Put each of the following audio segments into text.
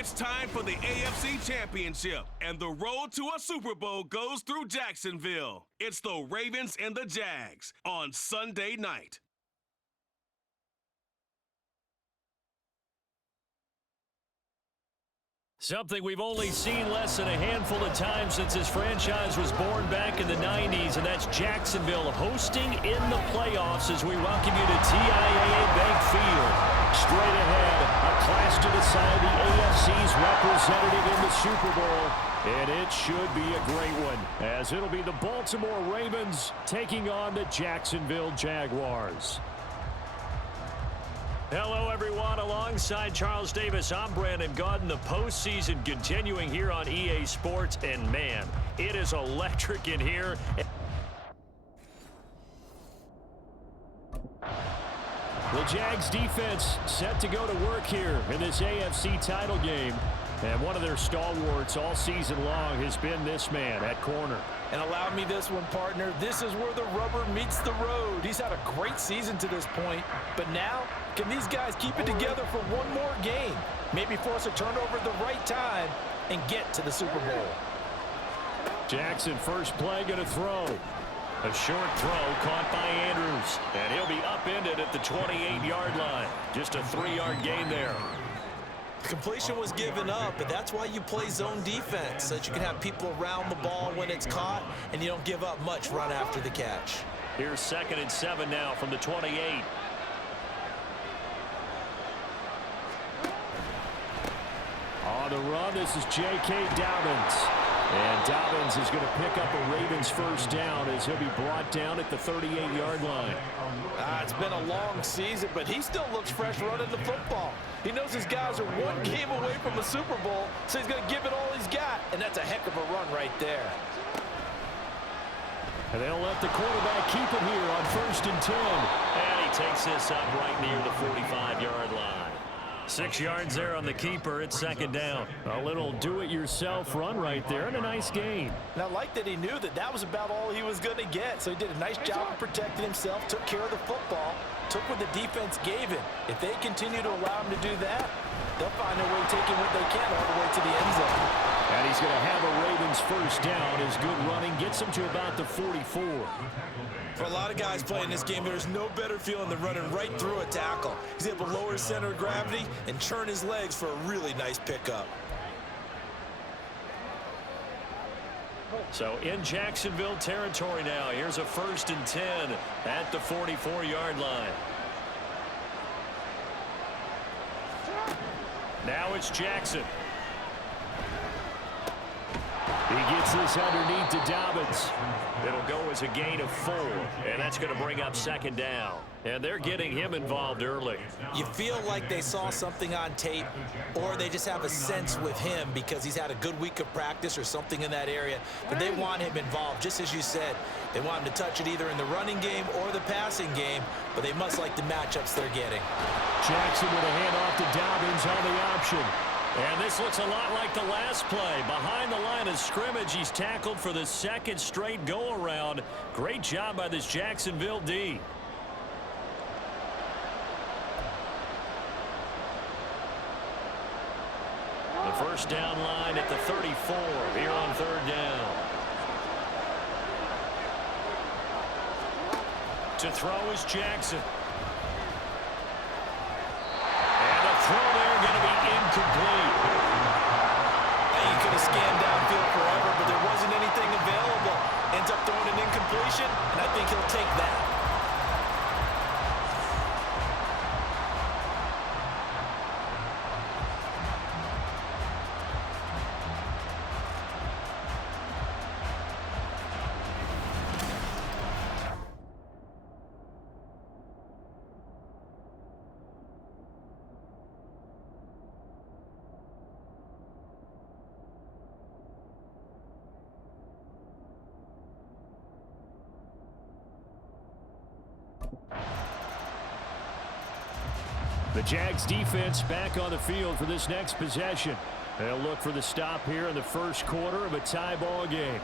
It's time for the AFC Championship, and the road to a Super Bowl goes through Jacksonville. It's the Ravens and the Jags on Sunday night. Something we've only seen less than a handful of times since this franchise was born back in the 90s, and that's Jacksonville hosting in the playoffs as we welcome you to TIAA Bank Field. Straight ahead, a clash to decide the AFC's representative in the Super Bowl, and it should be a great one, as it'll be the Baltimore Ravens taking on the Jacksonville Jaguars. Hello, everyone. Alongside Charles Davis, I'm Brandon Gaudin. The postseason continuing here on EA Sports, and man, it is electric in here. The Jags defense set to go to work here in this AFC title game. And one of their stalwarts all season long has been this man at corner. And allow me this one, partner. This is where the rubber meets the road. He's had a great season to this point. But now, can these guys keep it together for one more game? Maybe force a turnover at the right time and get to the Super Bowl. Jackson, first play, going to throw. A short throw caught by Andrews. And he'll be upended at the 28-yard line. Just a 3-yard gain there. Completion was given up, but that's why you play zone defense, so that you can have people around the ball when it's caught, and you don't give up much run after the catch. Here's 2nd and 7 now from the 28. On the run, this is J.K. Dobbins. And Dobbins is going to pick up a Ravens first down as he'll be brought down at the 38-yard line. It's been a long season, but he still looks fresh running the football. He knows his guys are one game away from a Super Bowl, so he's going to give it all he's got, and that's a heck of a run right there. And they'll let the quarterback keep it here on 1st and 10. And he takes this up right near the 45-yard line. 6 yards there on the keeper. It's 2nd down. A little do-it-yourself run right there, and a nice gain. And I like that he knew that that was about all he was going to get. So he did a nice job of protecting himself, took care of the football, took what the defense gave him. If they continue to allow him to do that, they'll find a way taking what they can all the way to the end zone. And he's going to have a Ravens first down. His good running gets him to about the 44. For a lot of guys playing this game, there's no better feeling than running right through a tackle. He's able to lower his center of gravity and churn his legs for a really nice pickup. So in Jacksonville territory now, here's a 1st and 10 at the 44-yard line. Now it's Jackson. He gets this underneath to Dobbins. It'll go as a gain of 4, and that's going to bring up 2nd down. And they're getting him involved early. You feel like they saw something on tape, or they just have a sense with him because he's had a good week of practice or something in that area, but they want him involved. Just as you said, they want him to touch it either in the running game or the passing game, but they must like the matchups they're getting. Jackson with a handoff to Dobbins on the option. And this looks a lot like the last play. Behind the line of scrimmage, he's tackled for the 2nd straight go-around. Great job by this Jacksonville D. The first down line at the 34 here on 3rd down. To throw is Jackson. And the throw there going to be incomplete. He could have scanned downfield forever, but there wasn't anything available. Ends up throwing an incompletion, and I think he'll take that. The Jags defense back on the field for this next possession. They'll look for the stop here in the first quarter of a tie ball game.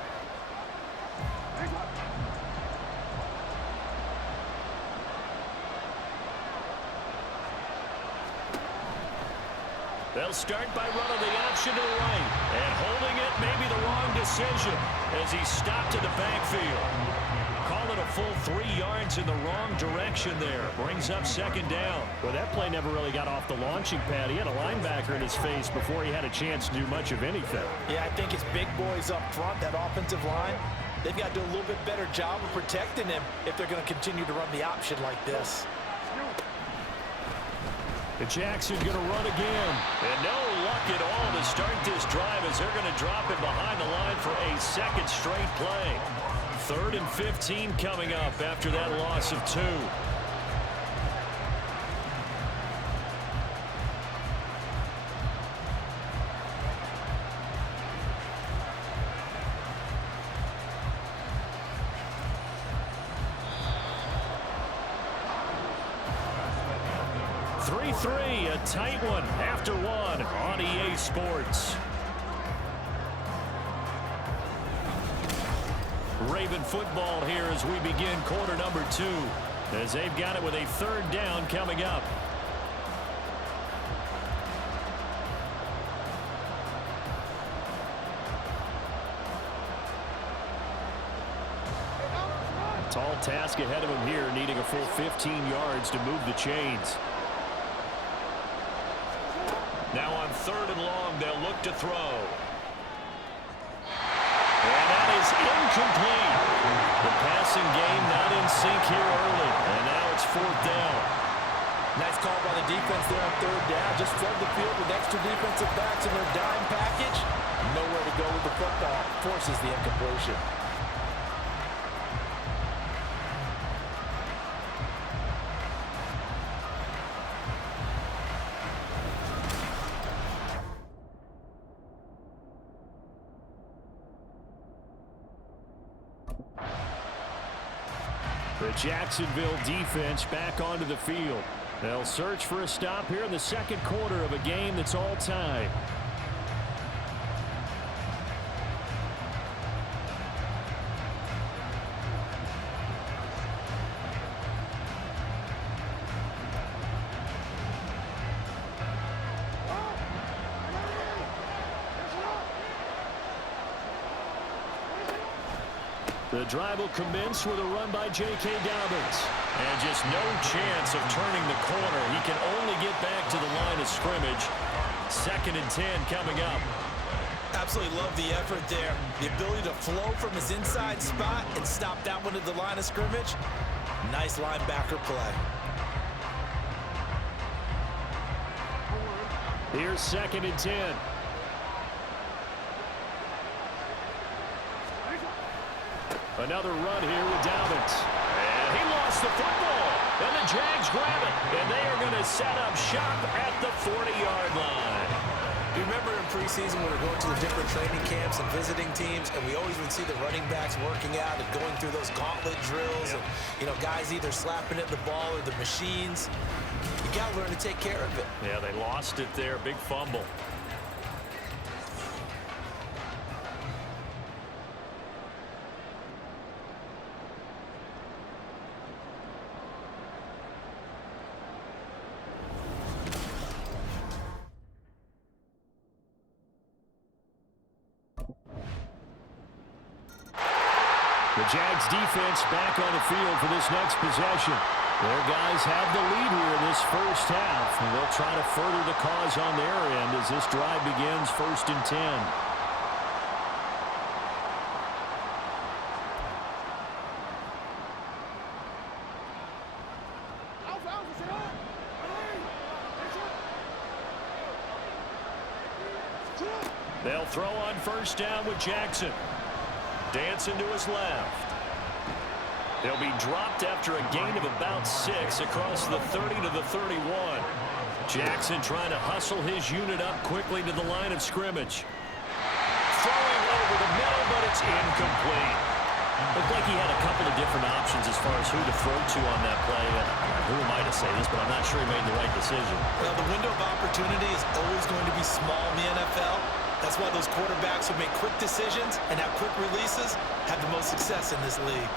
They'll start by running the option to the right. And holding it, maybe the wrong decision as he stopped in the backfield. Call it a full 3 yards in the wrong direction there. Brings up second down. Well, that play never really got off the launching pad. He had a linebacker in his face before he had a chance to do much of anything. Yeah, I think it's big boys up front, that offensive line. They've got to do a little bit better job of protecting him if they're going to continue to run the option like this. And Jackson going to run again. And no luck at all to start this drive as they're going to drop him behind the line for a second straight play. 3rd and 15 coming up after that loss of 2. A tight one after 1 on EA Sports. Raven football here as we begin quarter number 2, as they've got it with a 3rd down coming up. Tall task ahead of him here, needing a full 15 yards to move the chains. Now on 3rd and long, they'll look to throw. And that is incomplete. The passing game not in sync here early. And now it's 4th down. Nice call by the defense there on 3rd down. Just flood the field with extra defensive backs in their dime package. Nowhere to go with the football. Forces the incompletion. The Jacksonville defense back onto the field. They'll search for a stop here in the second quarter of a game that's all tied. The drive will commence with a run by J.K. Dobbins. And just no chance of turning the corner. He can only get back to the line of scrimmage. 2nd and 10 coming up. Absolutely love the effort there. The ability to flow from his inside spot and stop that one at the line of scrimmage. Nice linebacker play. Here's 2nd and 10. Another run here with Dobbins. And he lost the football. And the Jags grab it. And they are going to set up shop at the 40-yard line. You remember in preseason when we were going to the different training camps and visiting teams, and we always would see the running backs working out and going through those gauntlet drills, and, you know, guys either slapping at the ball or the machines. You got to learn to take care of it. Yeah, they lost it there. Big fumble. The Jags defense back on the field for this next possession. Their guys have the lead here in this first half, and they'll try to further the cause on their end as this drive begins 1st and 10. They'll throw on 1st down with Jackson. Dancing to his left. They'll be dropped after a gain of about 6 across the 30 to the 31. Jackson trying to hustle his unit up quickly to the line of scrimmage. Throwing over the middle, but it's incomplete. Looked like he had a couple of different options as far as who to throw to on that play. And who am I to say this, but I'm not sure he made the right decision. Well, the window of opportunity is always going to be small in the NFL. That's why those quarterbacks who make quick decisions and have quick releases have the most success in this league.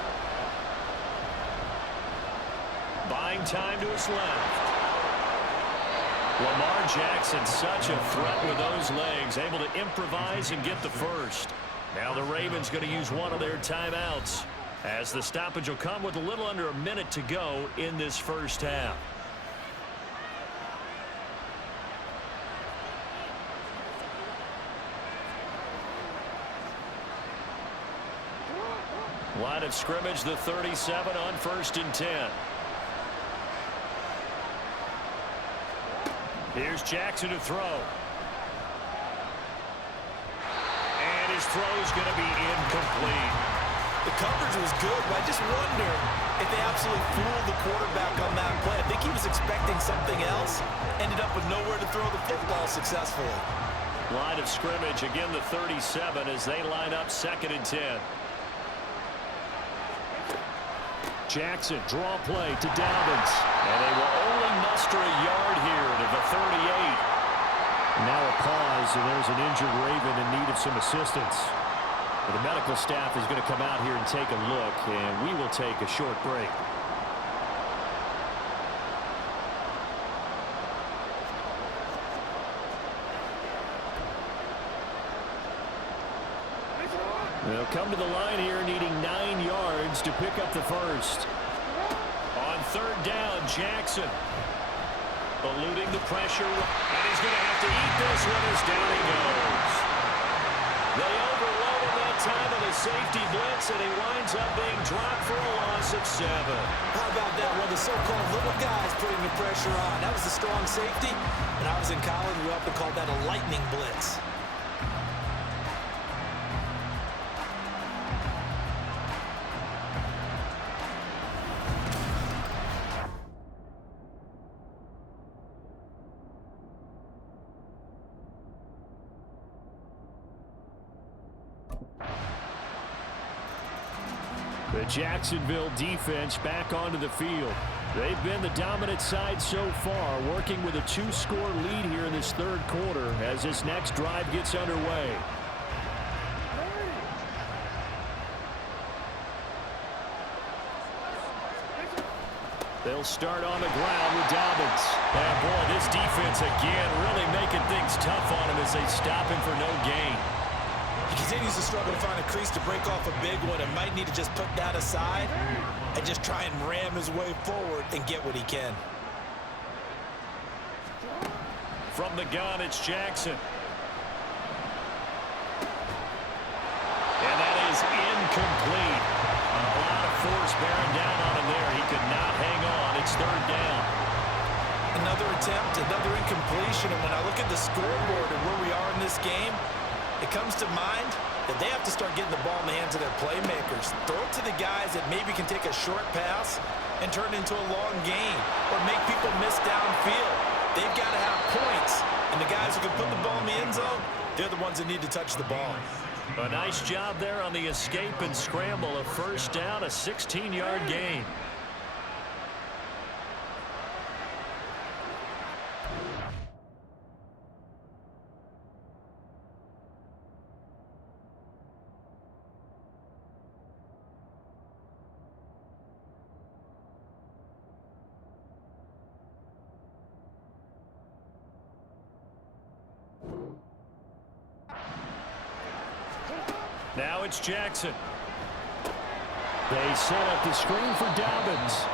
Buying time to his left. Lamar Jackson, such a threat with those legs, able to improvise and get the first. Now the Ravens going to use one of their timeouts, as the stoppage will come with a little under a minute to go in this first half. Line of scrimmage, the 37 on 1st and 10. Here's Jackson to throw. And his throw's going to be incomplete. The coverage was good, but I just wonder if they absolutely fooled the quarterback on that play. I think he was expecting something else, ended up with nowhere to throw the football successfully. Line of scrimmage, again the 37 as they line up 2nd and 10. Jackson, draw play to Dobbins. And they will only muster a yard here to the 38. Now a pause, and there's an injured Raven in need of some assistance. But the medical staff is going to come out here and take a look, and we will take a short break. They'll come to the line here needing 9 yards to pick up the first. On 3rd down, Jackson eluding the pressure, and he's going to have to eat this one as down he goes. They overload him that time on a safety blitz, and he winds up being dropped for a loss of 7. How about that? One of the so-called little guys putting the pressure on. That was the strong safety. When I was in college, we often called that a lightning blitz. The Jacksonville defense back onto the field. They've been the dominant side so far, working with a 2-score lead here in this 3rd quarter as this next drive gets underway. They'll start on the ground with Dobbins. And boy, this defense again really making things tough on him as they stop him for no gain. He continues to struggle to find a crease to break off a big one and might need to just put that aside and just try and ram his way forward and get what he can. From the gun, it's Jackson. And that is incomplete. A lot of force bearing down on him there. He could not hang on. It's 3rd down. Another attempt, another incompletion. And when I look at the scoreboard and where we are in this game, it comes to mind that they have to start getting the ball in the hands of their playmakers. Throw it to the guys that maybe can take a short pass and turn it into a long gain or make people miss downfield. They've got to have points. And the guys who can put the ball in the end zone, they're the ones that need to touch the ball. A nice job there on the escape and scramble. A 1st down, a 16-yard gain. Now it's Jackson. They set up the screen for Dobbins.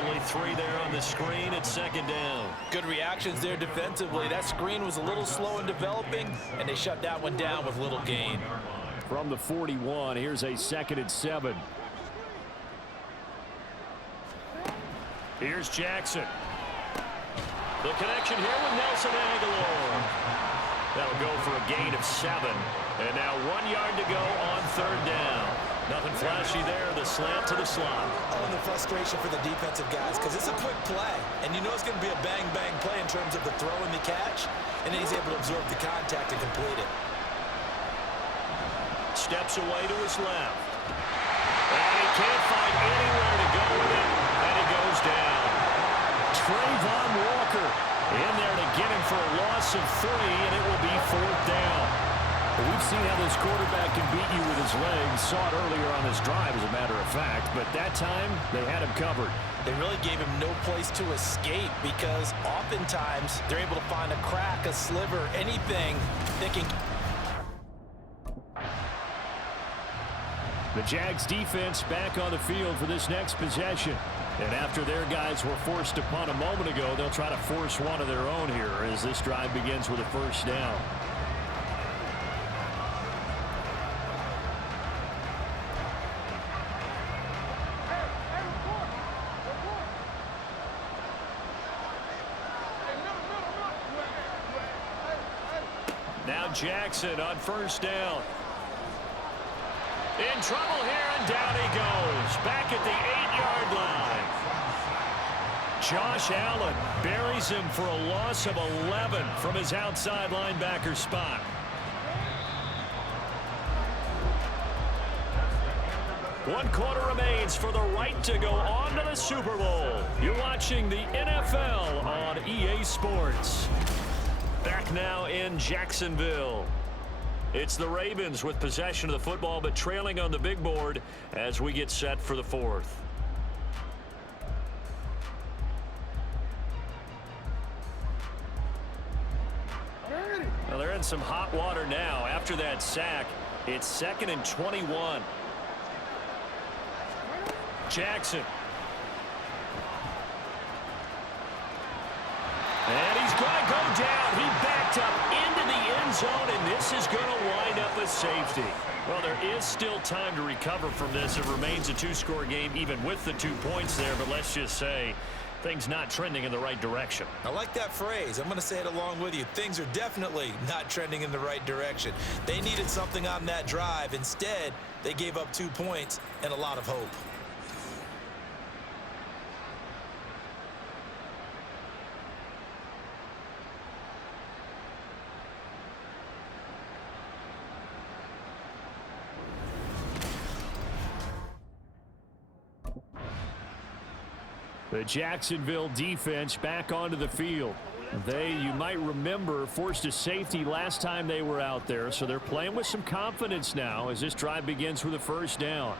Only 3 there on the screen at 2nd down. Good reactions there defensively. That screen was a little slow in developing, and they shut that one down with little gain. From the 41, here's a 2nd and 7. Here's Jackson. The connection here with Nelson Aguilar. That'll go for a gain of 7. And now 1 yard to go on 3rd down. Nothing flashy there. The slant to the slot. Oh, and the frustration for the defensive guys because it's a quick play. And you know it's going to be a bang-bang play in terms of the throw and the catch. And then he's able to absorb the contact and complete it. Steps away to his left. And he can't find anywhere to go with it. And he goes down. Trayvon Walker in there to get him for a loss of 3, and it will be 4th down. Well, we've seen how this quarterback can beat you with his legs. Saw it earlier on this drive, as a matter of fact. But that time, they had him covered. They really gave him no place to escape because oftentimes they're able to find a crack, a sliver, anything, thinking. The Jags defense back on the field for this next possession. And after their guys were forced to punt a moment ago, they'll try to force one of their own here as this drive begins with a first down. Now Jackson on first down. In trouble here, and down he goes. Back at the 8-yard line. Josh Allen buries him for a loss of 11 from his outside linebacker spot. One quarter remains for the right to go on to the Super Bowl. You're watching the NFL on EA Sports. Back now in Jacksonville. It's the Ravens with possession of the football, but trailing on the big board as we get set for the fourth. Well, they're in some hot water now. After that sack, it's 2nd and 21. Jackson. And he's going to go down. He backed up into the end zone, and this is going to wind up a safety. Well, there is still time to recover from this. It remains a 2-score game, even with the 2 points there, but let's just say things not trending in the right direction. I like that phrase. I'm going to say it along with you. Things are definitely not trending in the right direction. They needed something on that drive. Instead, they gave up 2 points and a lot of hope. The Jacksonville defense back onto the field. They, you might remember, forced a safety last time they were out there, so they're playing with some confidence now as this drive begins with a first down.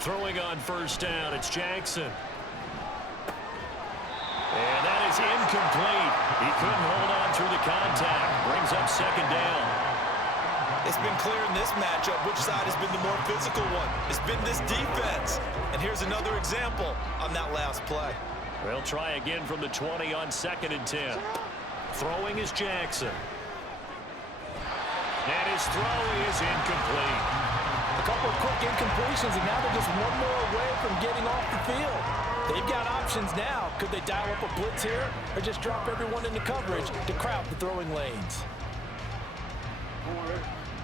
Throwing on first down, it's Jackson. And that is incomplete. He couldn't hold on through the contact. Brings up 2nd down. It's been clear in this matchup which side has been the more physical one. It's been this defense. And here's another example on that last play. They'll try again from the 20 on 2nd and 10. Throwing is Jackson. And his throw is incomplete. A couple of quick incompletions, and now they're just one more away from getting off the field. They've got options now. Could they dial up a blitz here or just drop everyone into coverage to crowd the throwing lanes?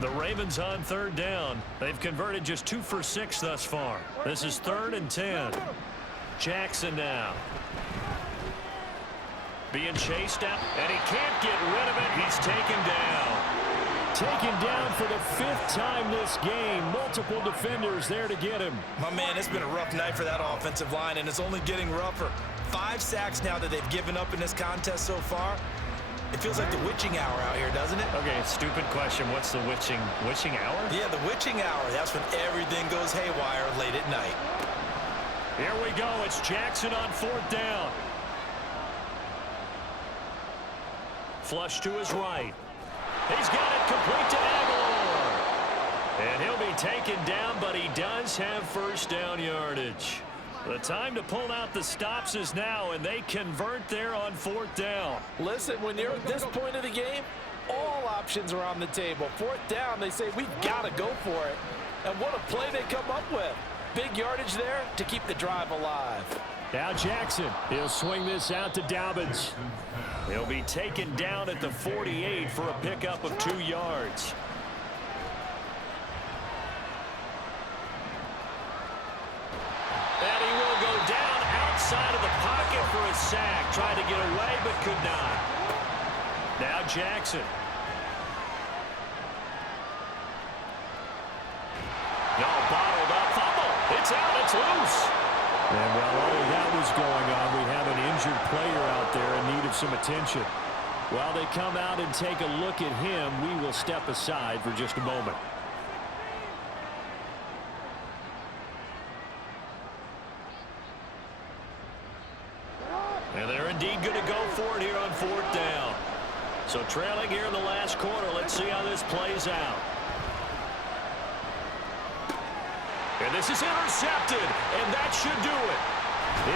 The Ravens on 3rd down. They've converted just 2 for 6 thus far. This is 3rd and 10. Jackson now. Being chased out, and he can't get rid of it. He's taken down. Taken down for the 5th time this game. Multiple defenders there to get him. My man, it's been a rough night for that offensive line, and it's only getting rougher. 5 sacks now that they've given up in this contest so far. It feels like the witching hour out here, doesn't it? Okay, stupid question. What's the witching hour? Yeah, the witching hour. That's when everything goes haywire late at night. Here we go. It's Jackson on 4th down. Flush to his right. He's got it complete to Aguilar. And he'll be taken down, but he does have first down yardage. The time to pull out the stops is now, and they convert there on 4th down. Listen, when you're at this point of the game, all options are on the table. 4th down, they say, we've got to go for it. And what a play they come up with. Big yardage there to keep the drive alive. Now Jackson, he'll swing this out to Dobbins. He'll be taken down at the 48 for a pickup of 2 yards. And he will go down outside of the pocket for a sack. Tried to get away, but could not. Now Jackson. No, bottled up. Fumble. It's out. It's loose. And while all of that was going on, we have an injured player out there in need of some attention. While they come out and take a look at him, we will step aside for just a moment. And they're indeed going to go for it here on 4th down. So trailing here in the last quarter. Let's see how this plays out. And this is intercepted, and that should do it.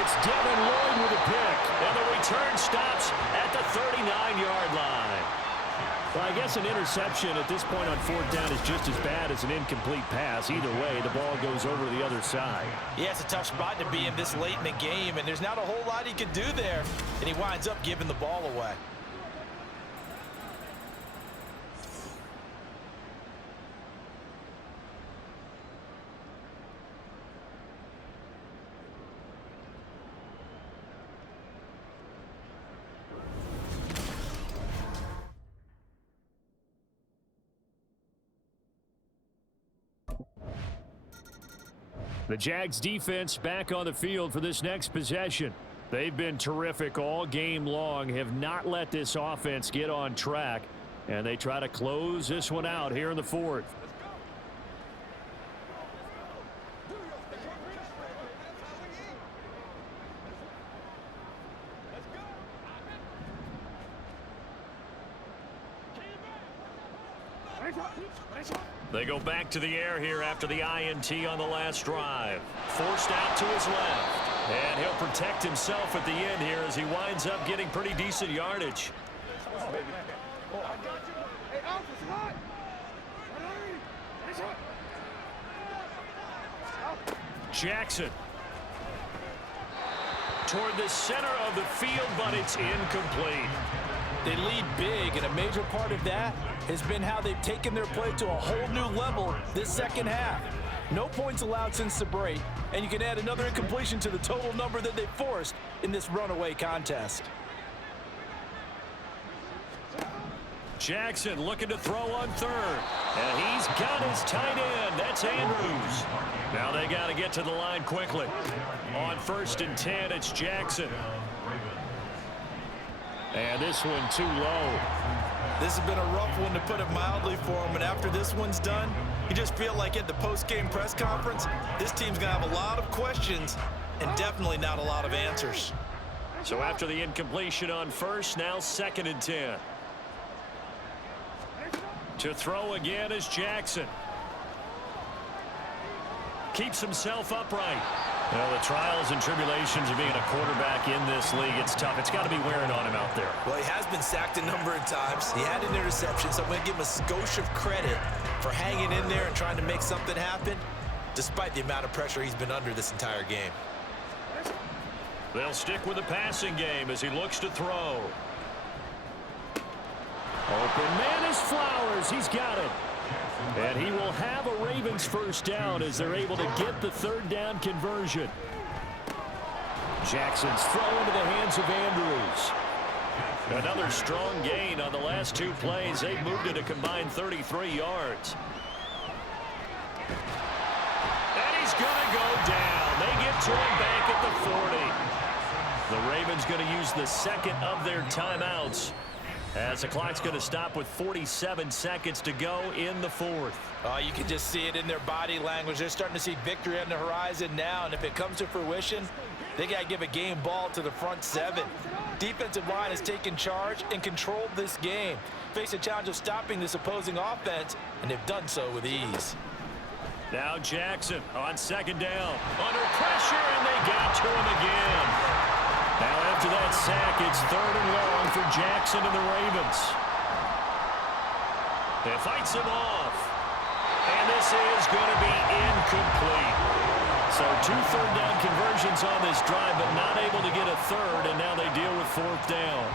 It's Devin Lloyd with a pick, and the return stops at the 39-yard line. Well, I guess an interception at this point on 4th down is just as bad as an incomplete pass. Either way, the ball goes over to the other side. Yeah, it's a tough spot to be in this late in the game, and there's not a whole lot he can do there, and he winds up giving the ball away. The Jags defense back on the field for this next possession. They've been terrific all game long, have not let this offense get on track, and they try to close this one out here in the 4th. They go back to the air here after the INT on the last drive. Forced out to his left. And he'll protect himself at the end here as he winds up getting pretty decent yardage. Jackson. Toward the center of the field, but it's incomplete. They lead big, and a major part of that has been how they've taken their play to a whole new level this second half. No points allowed since the break, and you can add another incompletion to the total number that they forced in this runaway contest. Jackson looking to throw on 3rd. And he's got his tight end. That's Andrews. Now they got to get to the line quickly. On 1st and 10, it's Jackson. And this one too low. This has been a rough one, to put it mildly, for him. And after this one's done, you just feel like at the post-game press conference, this team's going to have a lot of questions and definitely not a lot of answers. So after the incompletion on 1st, now 2nd and 10. To throw again is Jackson. Keeps himself upright. Well, the trials and tribulations of being a quarterback in this league, it's tough. It's got to be wearing on him out there. Well, he has been sacked a number of times. He had an interception, so I'm going to give him a skosh of credit for hanging in there and trying to make something happen, despite the amount of pressure he's been under this entire game. They'll stick with the passing game as he looks to throw. Open man is Flowers. He's got it. And he will have a Ravens first down as they're able to get the 3rd down conversion. Jackson's throw into the hands of Andrews. Another strong gain on the last 2 plays. They've moved it a combined 33 yards. And he's going to go down. They get to him back at the 40. The Ravens going to use the 2nd of their timeouts, as the clock's going to stop with 47 seconds to go in the 4th. You can just see it in their body language. They're starting to see victory on the horizon now, and if it comes to fruition, they got to give a game ball to the front 7. Defensive line has taken charge and controlled this game. Face a challenge of stopping this opposing offense, and they've done so with ease. Now Jackson on 2nd down. Under pressure, and they got to him again. Now after that sack, it's 3rd and long for Jackson and the Ravens. It fights him off. And this is going to be incomplete. So 2 third down conversions on this drive, but not able to get a 3rd, and now they deal with 4th down.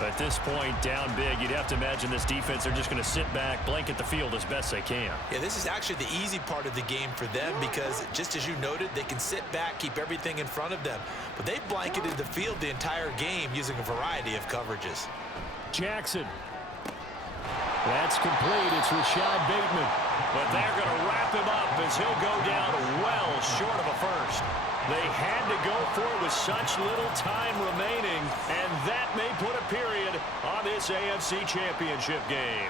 At this point, down big, you'd have to imagine this defense, they're just going to sit back, blanket the field as best they can. Yeah, this is actually the easy part of the game for them because, just as you noted, they can sit back, keep everything in front of them. But they've blanketed the field the entire game using a variety of coverages. Jackson. That's complete. It's Rashad Bateman. But they're going to wrap him up as he'll go down well short of a first. They had to go for it with such little time remaining, and that may put a period on this AFC Championship game.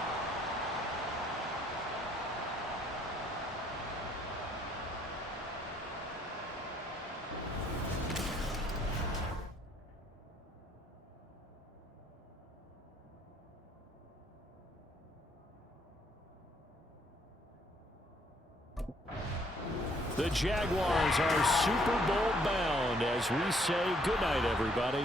The Jaguars are Super Bowl bound as we say goodnight, everybody.